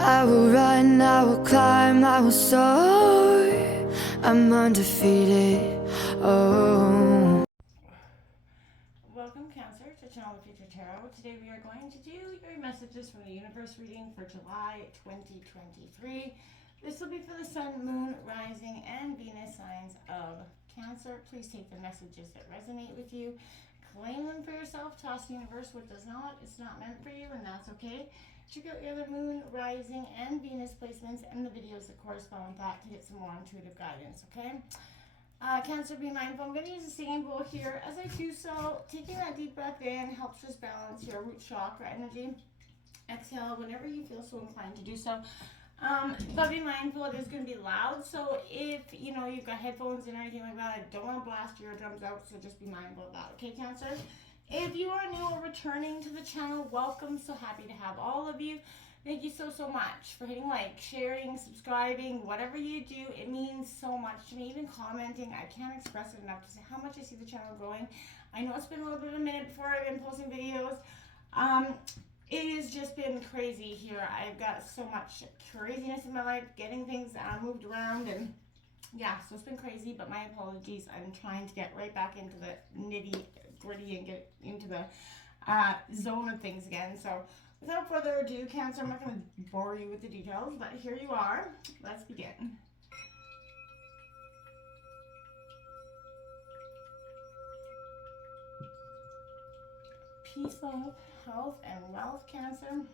I will run, I will climb, I will soar. I'm undefeated. Oh. Welcome, Cancer, to Channel the Future Tarot. Today we are going to do your messages from the universe reading for July 2023. This will be for the Sun, Moon, Rising, and Venus signs of Cancer. Please take the messages that resonate with you. Claim them for yourself. Toss the universe what does not. It's not meant for you, and that's okay. Check out your other Moon, Rising, and Venus placements and the videos that correspond with that to get some more intuitive guidance, okay? Cancer, be mindful. I'm going to use a singing bowl here. As I do so, taking that deep breath in helps us balance your root chakra energy. Exhale whenever you feel so inclined to do so. But be mindful, it is going to be loud. So if, you've got headphones and anything like that, I don't want to blast your eardrums out, so just be mindful of that. Okay, Cancer? If you are new or returning to the channel, welcome. So happy to have all of you. Thank you so much for hitting like, sharing, subscribing, whatever you do. It means so much to me. Even commenting, I can't express it enough to say how much I see the channel growing. I know it's been a little bit of a minute before I've been posting videos. It has just been crazy here. I've got so much craziness in my life, getting things moved around, and yeah, so it's been crazy, but my apologies. I'm trying to get right back into the nitty gritty and get into the zone of things again. So without further ado, Cancer, I'm not going to bore you with the details, but here you are. Let's begin. Peace, love, health, and wealth, Cancer.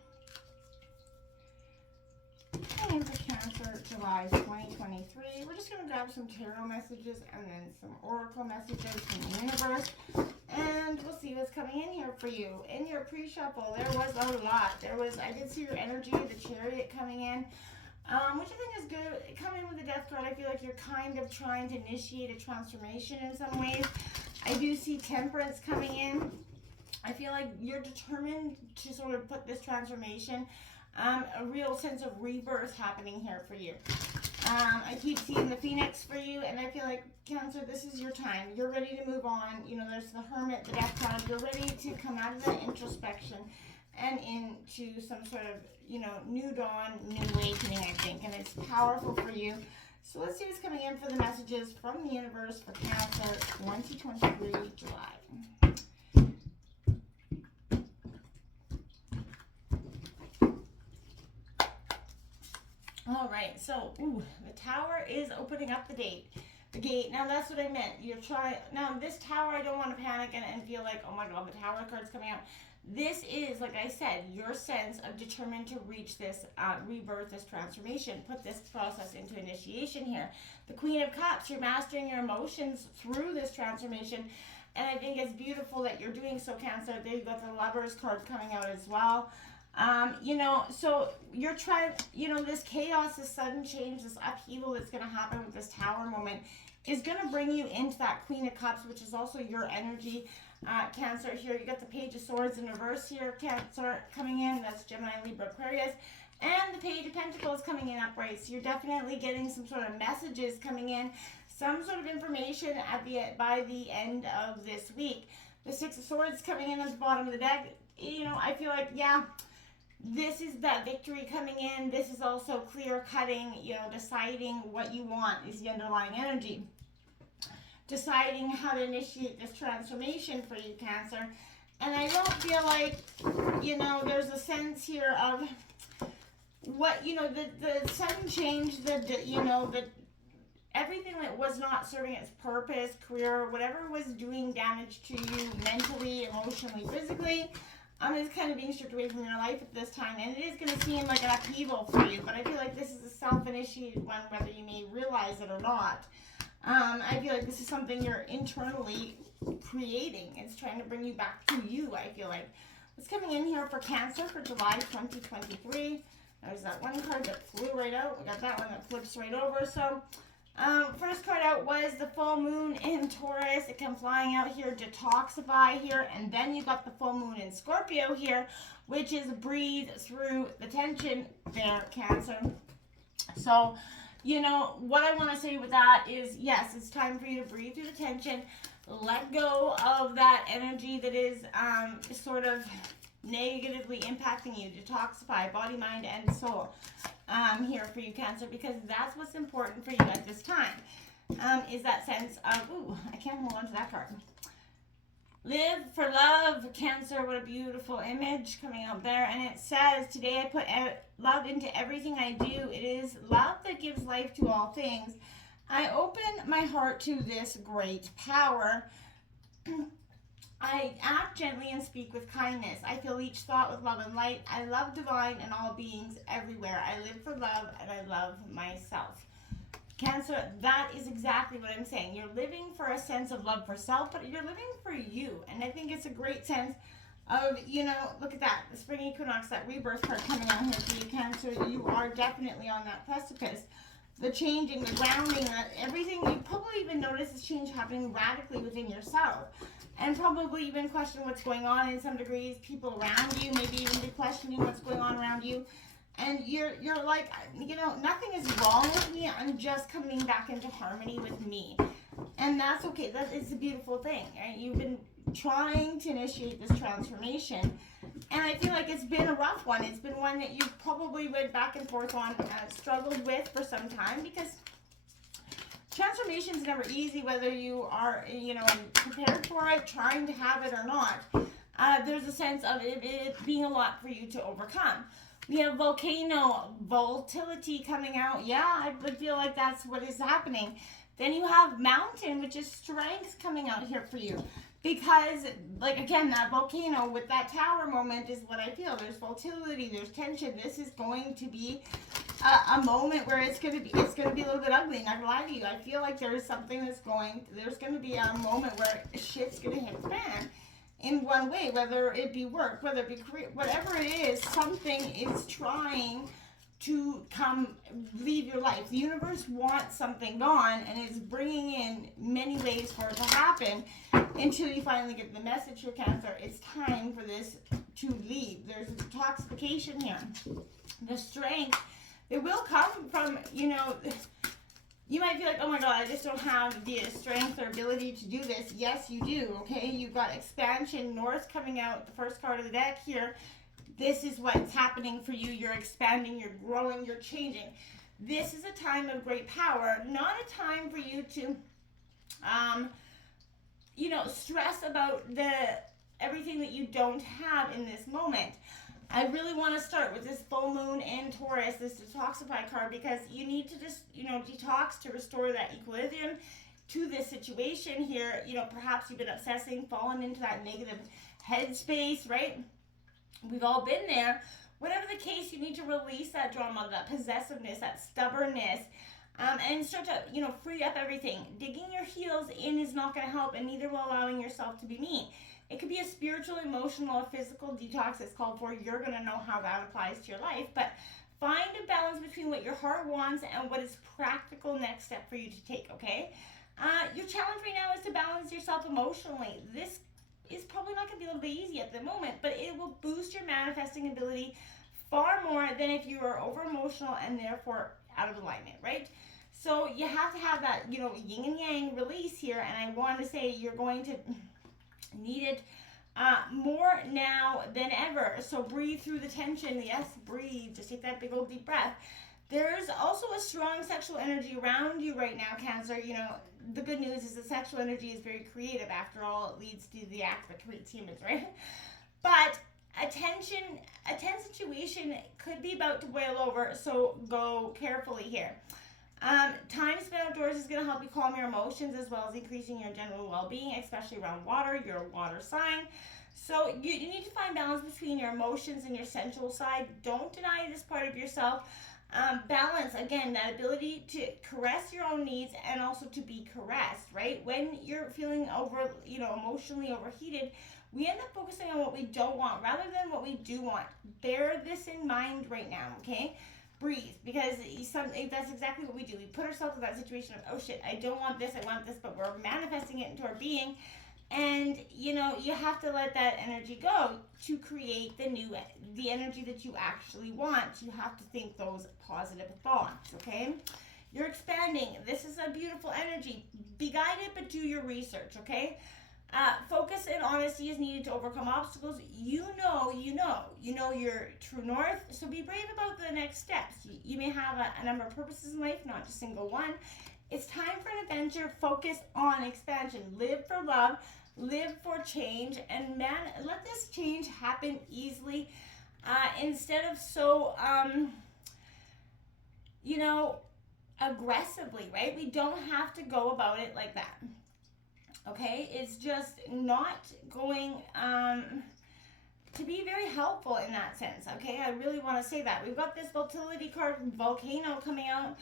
And for Cancer, July 2023. We're just going to grab some tarot messages and then some oracle messages from the universe. And we'll see what's coming in here for you. In your pre-shuffle, there was a lot. I did see your energy, the Chariot coming in, which I think is good. Coming in with the Death card, I feel like you're kind of trying to initiate a transformation in some ways. I do see Temperance coming in. I feel like you're determined to sort of put this transformation, a real sense of rebirth happening here for you. I keep seeing the Phoenix for you, and I feel like, Cancer, this is your time. You're ready to move on. There's the Hermit, the Death card. You're ready to come out of that introspection and into some sort of, new dawn, new awakening, I think, and it's powerful for you. So let's see what's coming in for the messages from the universe for Cancer 2023 July. All right, so the Tower is opening up the gate. Now that's what I meant. Now this Tower, I don't want to panic and feel like, oh my God, the Tower card's coming out. This is, like I said, your sense of determined to reach this rebirth, this transformation, put this process into initiation here. The Queen of Cups, you're mastering your emotions through this transformation. And I think it's beautiful that you're doing so, Cancer. There you got the Lovers card coming out as well. So you're trying, this chaos, this sudden change, this upheaval that's going to happen with this Tower moment is going to bring you into that Queen of Cups, which is also your energy, Cancer. Here you got the Page of Swords in reverse here, Cancer, coming in. That's Gemini, Libra, Aquarius. And the Page of Pentacles coming in upright. So you're definitely getting some sort of messages coming in, some sort of information by the end of this week. The Six of Swords coming in at the bottom of the deck. I feel like, yeah, this is that victory coming in. This is also clear cutting, deciding what you want is the underlying energy. Deciding how to initiate this transformation for you, Cancer. And I don't feel like, there's a sense here of what, the sudden change, the everything that was not serving its purpose, career, whatever was doing damage to you mentally, emotionally, physically, is kind of being stripped away from your life at this time, and it is going to seem like an upheaval for you, but I feel like this is a self-initiated one, whether you may realize it or not. I feel like this is something you're internally creating. It's trying to bring you back to you, I feel like. What's coming in here for Cancer for July 2023? There's that one card that flew right out. We got that one that flips right over. So, first card out was the full moon in Taurus. It came flying out here, detoxify here, and then you got the full moon in Scorpio here, which is breathe through the tension there, Cancer. So, what I want to say with that is, yes, it's time for you to breathe through the tension, let go of that energy that is sort of negatively impacting you. Detoxify body, mind, and soul here for you, Cancer, because that's what's important for you at this time. Is that sense of, ooh, I can't hold on to that card. Live for love, Cancer. What a beautiful image coming out there. And it says, today I put love into everything I do. It is love that gives life to all things. I open my heart to this great power. I act gently and speak with kindness. I fill each thought with love and light. I love divine and all beings everywhere. I live for love and I love myself. Cancer, that is exactly what I'm saying. You're living for a sense of love for self, but you're living for you. And I think it's a great sense of, you know, look at that, the spring equinox, that rebirth card coming out here for you, Cancer. You are definitely on that precipice. The changing, the grounding, everything. You probably even notice this change happening radically within yourself. And probably even question what's going on in some degrees. People around you, maybe even be questioning what's going on around you. And you're like, you know, nothing is wrong with me. I'm just coming back into harmony with me. And that's okay. That is a beautiful thing. Right? You've been trying to initiate this transformation. And I feel like it's been a rough one. It's been one that you probably went back and forth on, struggled with for some time, because transformation is never easy, whether you are, you know, prepared for it, trying to have it or not. There's a sense of it being a lot for you to overcome. We have volcano, volatility coming out. Yeah, I would feel like that's what is happening. Then you have mountain, which is strength coming out here for you. Because, like, again, that volcano with that tower moment is what I feel. There's volatility, there's tension. This is going to be a moment where it's gonna be a little bit ugly. Not gonna lie to you. I feel like there's something there's gonna be a moment where shit's gonna hit the fan. In one way, whether it be work, whether it be career, whatever it is, something is trying to leave your life. The universe wants something gone, and is bringing in many ways for it to happen until you finally get the message here, Cancer. It's time for this to leave. There's detoxification here. The strength, it will come from, you know, you might feel like, oh my God, I just don't have the strength or ability to do this. Yes, you do, okay? You've got expansion, north coming out, the first card of the deck here. This is what's happening for you. You're expanding, you're growing, you're changing. This is a time of great power, not a time for you to, you know, stress about everything that you don't have in this moment. I really want to start with this full moon in Taurus, this detoxify card, because you need to just, you know, detox to restore that equilibrium to this situation here. You know, perhaps you've been obsessing, fallen into that negative headspace, right? We've all been there. Whatever the case, you need to release that drama, that possessiveness, that stubbornness, and start to, you know, free up everything. Digging your heels in is not going to help, and neither will allowing yourself to be mean. It could be a spiritual, emotional, or physical detox that's called for. You're going to know how that applies to your life. But find a balance between what your heart wants and what is practical next step for you to take, okay? Your challenge right now is to balance yourself emotionally. This is probably not going to be a little bit easy at the moment, but it will boost your manifesting ability far more than if you are over emotional and therefore out of alignment, right? So you have to have that, you know, yin and yang release here. And I want to say you're going to need it more now than ever. So breathe through the tension. Yes, breathe. Just take that big old deep breath. There's also a strong sexual energy around you right now, Cancer. You know, the good news is the sexual energy is very creative. After all, it leads to the act that creates humans, right? But a tense situation could be about to boil over, so go carefully here. Time spent outdoors is going to help you calm your emotions as well as increasing your general well-being, especially around water. You're a water sign. So you need to find balance between your emotions and your sensual side. Don't deny this part of yourself. Balance, again, that ability to caress your own needs and also to be caressed, right? When you're feeling emotionally overheated, we end up focusing on what we don't want rather than what we do want. Bear this in mind right now, okay? Breathe, because that's exactly what we do. We put ourselves in that situation of, oh shit, I don't want this, I want this, but we're manifesting it into our being. And, you know, you have to let that energy go to create the energy that you actually want. You have to think those positive thoughts, okay? You're expanding. This is a beautiful energy. Be guided, but do your research, okay? Focus and honesty is needed to overcome obstacles. You know your true north. So be brave about the next steps. You may have a number of purposes in life, not just a single one. It's time for an adventure. Focus on expansion. Live for love. Live for change. And man, let this change happen easily. Instead of so, aggressively, right? We don't have to go about it like that. Okay, it's just not going to be very helpful in that sense. Okay, I really want to say that. We've got this volatility card, Volcano, coming out.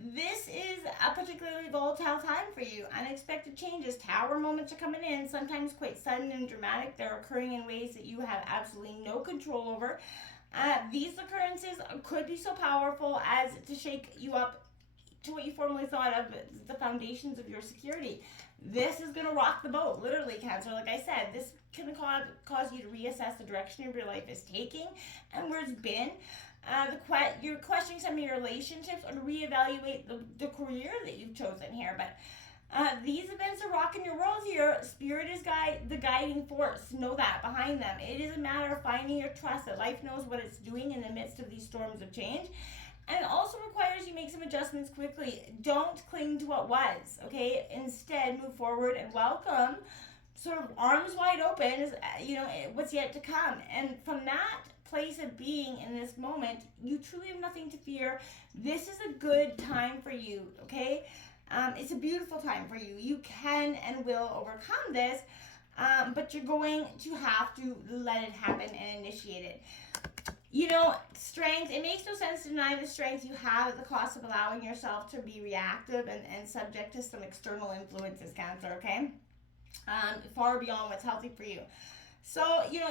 This is a particularly volatile time for you. Unexpected changes, tower moments are coming in, sometimes quite sudden and dramatic. They're occurring in ways that you have absolutely no control over. These occurrences could be so powerful as to shake you up to what you formerly thought of the foundations of your security. This is going to rock the boat, literally, Cancer. Like I said, this can cause you to reassess the direction of your life is taking and where it's been. You're questioning some of your relationships or to reevaluate the career that you've chosen here. But these events are rocking your world here. Spirit is the guiding force. Know that behind them. It is a matter of finding your trust that life knows what it's doing in the midst of these storms of change. And it also requires you make some adjustments quickly. Don't cling to what was, okay? Instead, move forward and welcome, sort of arms wide open, what's yet to come. And from that place of being in this moment, you truly have nothing to fear. This is a good time for you, okay? It's a beautiful time for you. You can and will overcome this, but you're going to have to let it happen and initiate it. Strength, it makes no sense to deny the strength you have at the cost of allowing yourself to be reactive and subject to some external influences, Cancer, okay? Far beyond what's healthy for you. So, you're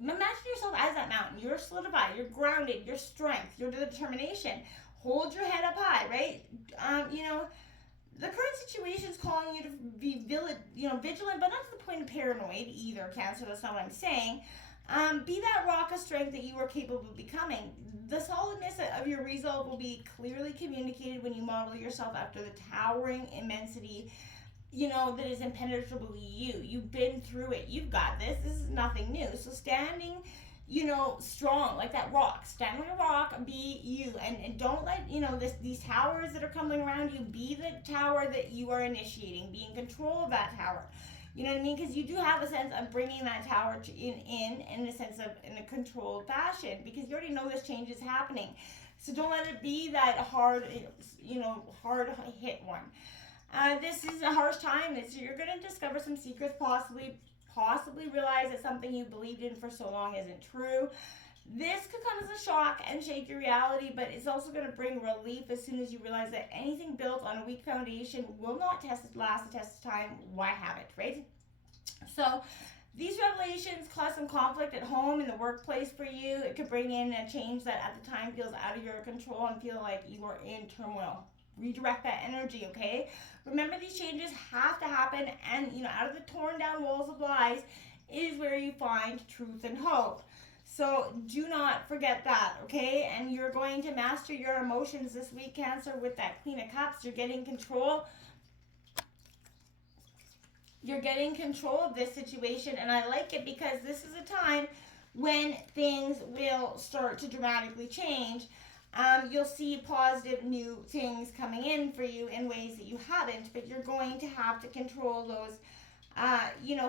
imagine yourself as that mountain. You're solidified, you're grounded, your strength, your determination. Hold your head up high, right? The current situation is calling you to be vigilant, but not to the point of paranoid either, Cancer. That's not what I'm saying. Be that rock of strength that you are capable of becoming. The solidness of your resolve will be clearly communicated when you model yourself after the towering immensity, that is impenetrably you. You've been through it. You've got this. This is nothing new. So standing, strong like that rock. Stand like a rock. Be you, and don't let these towers that are coming around you. Be the tower that you are initiating. Be in control of that tower. You know what I mean? Because you do have a sense of bringing that tower in a sense of in a controlled fashion, because you already know this change is happening. So don't let it be that hard hit one. This is a harsh time. You're going to discover some secrets, possibly realize that something you believed in for so long isn't true. This could come as a shock and shake your reality, but it's also going to bring relief as soon as you realize that anything built on a weak foundation will not last the test of time. Why have it, right? So these revelations cause some conflict at home, in the workplace for you. It could bring in a change that at the time feels out of your control and feel like you are in turmoil. Redirect that energy, okay? Remember, these changes have to happen, and out of the torn down walls of lies is where you find truth and hope. So do not forget that, okay? And you're going to master your emotions this week, Cancer, with that Queen of Cups. You're getting control. You're getting control of this situation, and I like it because this is a time when things will start to dramatically change. You'll see positive new things coming in for you in ways that you haven't, but you're going to have to control those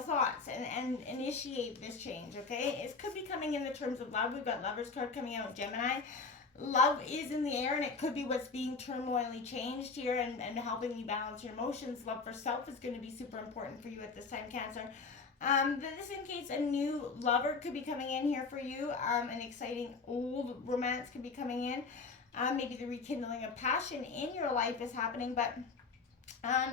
thoughts and initiate this change, okay? It could be coming in the terms of love. We've got Lover's card coming out, Gemini. Love is in the air, and it could be what's being turmoily changed here and helping you balance your emotions. Love for self is going to be super important for you at this time, Cancer. This indicates a new lover could be coming in here for you. An exciting old romance could be coming in. Maybe the rekindling of passion in your life is happening, but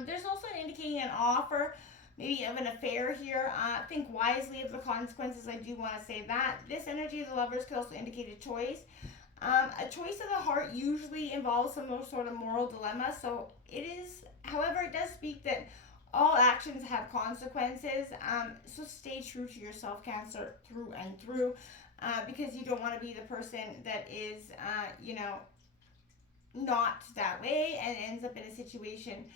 there's also indicating an offer, maybe of an affair here. Think wisely of the consequences. I do want to say that. This energy of the Lovers could also indicate a choice. A choice of the heart usually involves some sort of moral dilemma. So it is, however, it does speak that all actions have consequences. So stay true to yourself, Cancer, through and through, because you don't want to be the person that is, not that way and ends up in a situation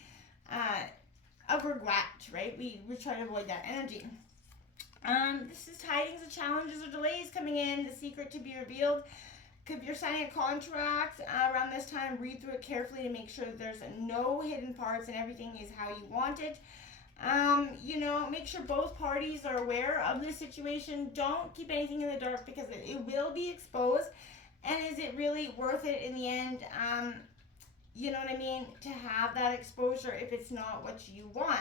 of regret, right? We try to avoid that energy. This is tidings of challenges or delays coming in, the secret to be revealed. If you're signing a contract around this time, read through it carefully to make sure that there's no hidden parts and everything is how you want it. Make sure both parties are aware of the situation. Don't keep anything in the dark because it will be exposed. And is it really worth it in the end? You know what I mean? To have that exposure if it's not what you want.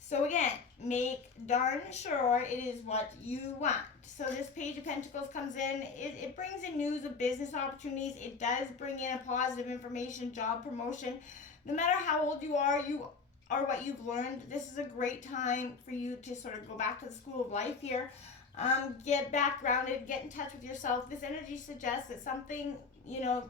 So again, make darn sure it is what you want. So this Page of Pentacles comes in. It brings in news of business opportunities. It does bring in a positive information, job promotion. No matter how old you are what you've learned, this is a great time for you to sort of go back to the school of life here. Get back grounded, get in touch with yourself. This energy suggests that something,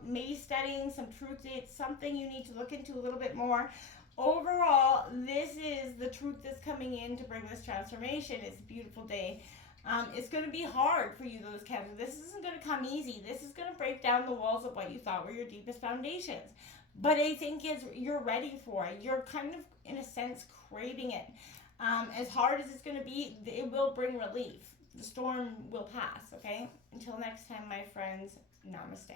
maybe studying some truth, it's something you need to look into a little bit more. Overall, this is the truth that's coming in to bring this transformation. It's a beautiful day. It's going to be hard for you, those Cancers. This isn't going to come easy. This is going to break down the walls of what you thought were your deepest foundations. But I think you're ready for it. You're kind of, in a sense, craving it. As hard as it's going to be, it will bring relief. The storm will pass, okay? Until next time, my friends, namaste.